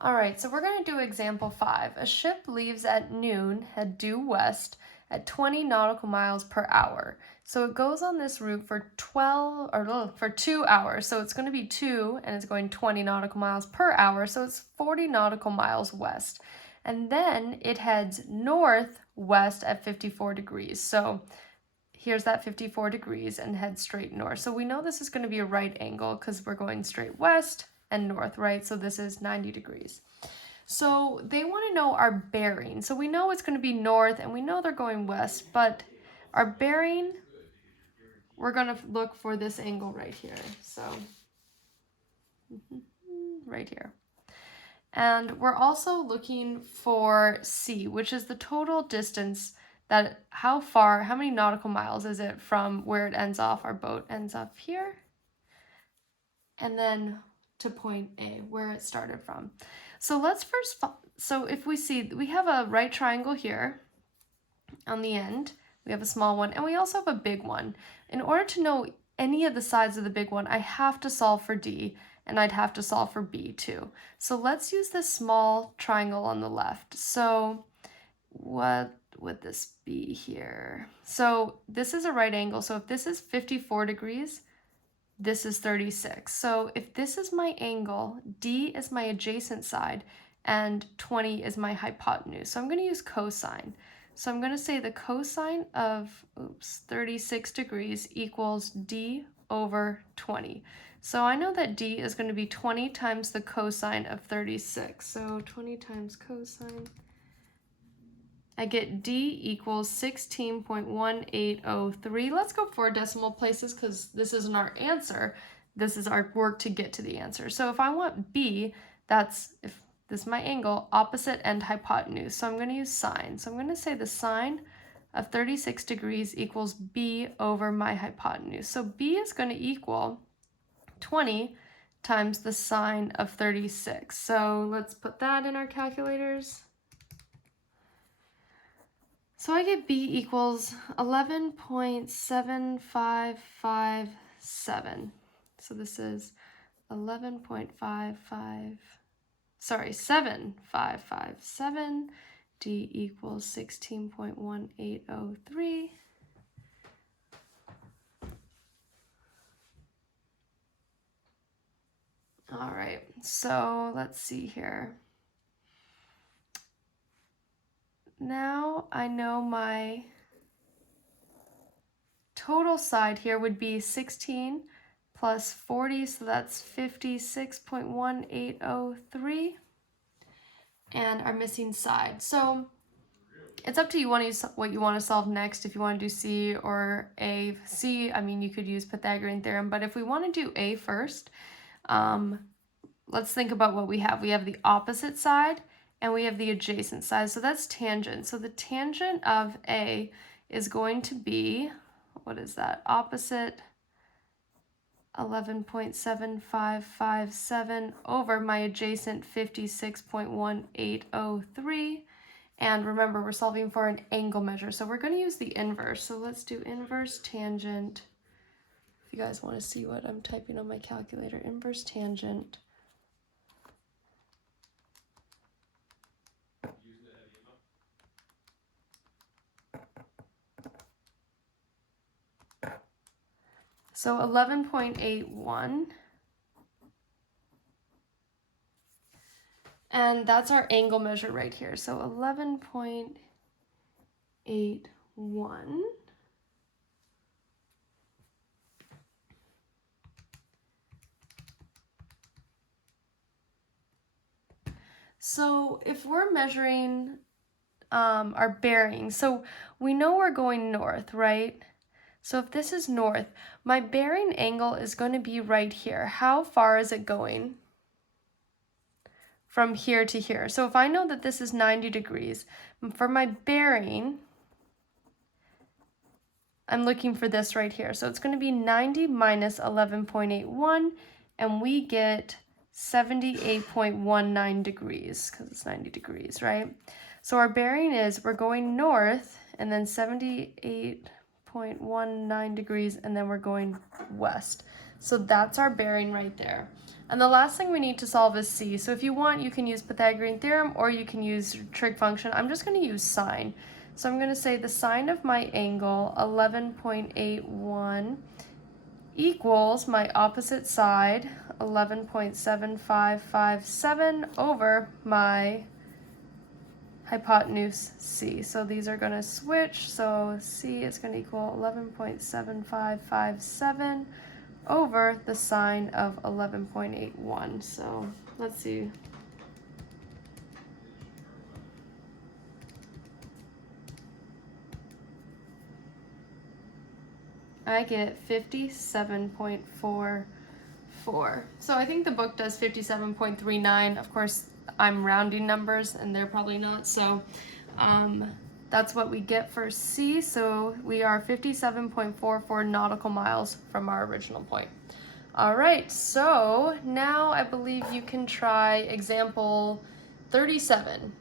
All right, so we're going to do example 5. A ship leaves at noon, head due west, at 20 nautical miles per hour. So it goes on this route for 2 hours. So it's going to be 2 and it's going 20 nautical miles per hour. So it's 40 nautical miles west. And then it heads northwest at 54 degrees. So here's that 54 degrees and head straight north. So we know this is going to be a right angle because we're going straight west and north, right? So this is 90 degrees. So they want to know our bearing. So we know it's going to be north and we know they're going west, but our bearing, we're going to look for this angle right here. So right here. And we're also looking for C, which is the total distance that how many nautical miles is it from where it ends off? Our boat ends up here. And then to point A, where it started from. So let's first, so if we see, we have a right triangle here on the end, we have a small one, and we also have a big one. In order to know any of the sides of the big one, I have to solve for D, and I'd have to solve for B too. So let's use this small triangle on the left. So what would this be here? So this is a right angle, so if this is 54 degrees, this is 36. So if this is my angle, D is my adjacent side, and 20 is my hypotenuse. So I'm going to use cosine. So I'm going to say the cosine of 36 degrees equals D over 20. So I know that D is going to be 20 times the cosine of 36. So 20 times cosine. I get D equals 16.1803. Let's go 4 decimal places because this isn't our answer. This is our work to get to the answer. So if I want B, if this is my angle, opposite end hypotenuse. So I'm going to use sine. So I'm going to say the sine of 36 degrees equals B over my hypotenuse. So B is going to equal 20 times the sine of 36. So let's put that in our calculators. So I get B equals 11.7557. So this is 7.557. D equals 16.1803. All right, so let's see here. Now I know my total side here would be 16 plus 40, so that's 56.1803. And our missing side. So it's up to you what you want to solve next. If you want to do C or A. C, I mean, you could use Pythagorean theorem, but if we want to do A first, let's think about what we have. We have the opposite side and we have the adjacent side. So that's tangent. So the tangent of A is going to be, what is that? Opposite 11.7557 over my adjacent 56.1803. And remember, we're solving for an angle measure. So we're going to use the inverse. So let's do inverse tangent. If you guys want to see what I'm typing on my calculator, inverse tangent. So 11.81. And that's our angle measure right here. So 11.81. So if we're measuring our bearing, so we know we're going north, right? So if this is north, my bearing angle is going to be right here. How far is it going from here to here? So if I know that this is 90 degrees, for my bearing, I'm looking for this right here. So it's going to be 90 minus 11.81, and we get 78.19 degrees, because it's 90 degrees, right? So our bearing is, we're going north, and then 78.19 degrees, and then we're going west. So that's our bearing right there. And the last thing we need to solve is c. So if you want, you can use Pythagorean theorem or you can use trig function. I'm just going to use sine. So I'm going to say the sine of my angle, 11.81, equals my opposite side, 11.7557, over my hypotenuse c. So these are going to switch. So c is going to equal 11.7557 over the sine of 11.81. So let's see. I get 57.44. So I think the book does 57.39. Of course, I'm rounding numbers and they're probably not. So that's what we get for C. So we are 57.44 nautical miles from our original point. All right, so now I believe you can try example 37.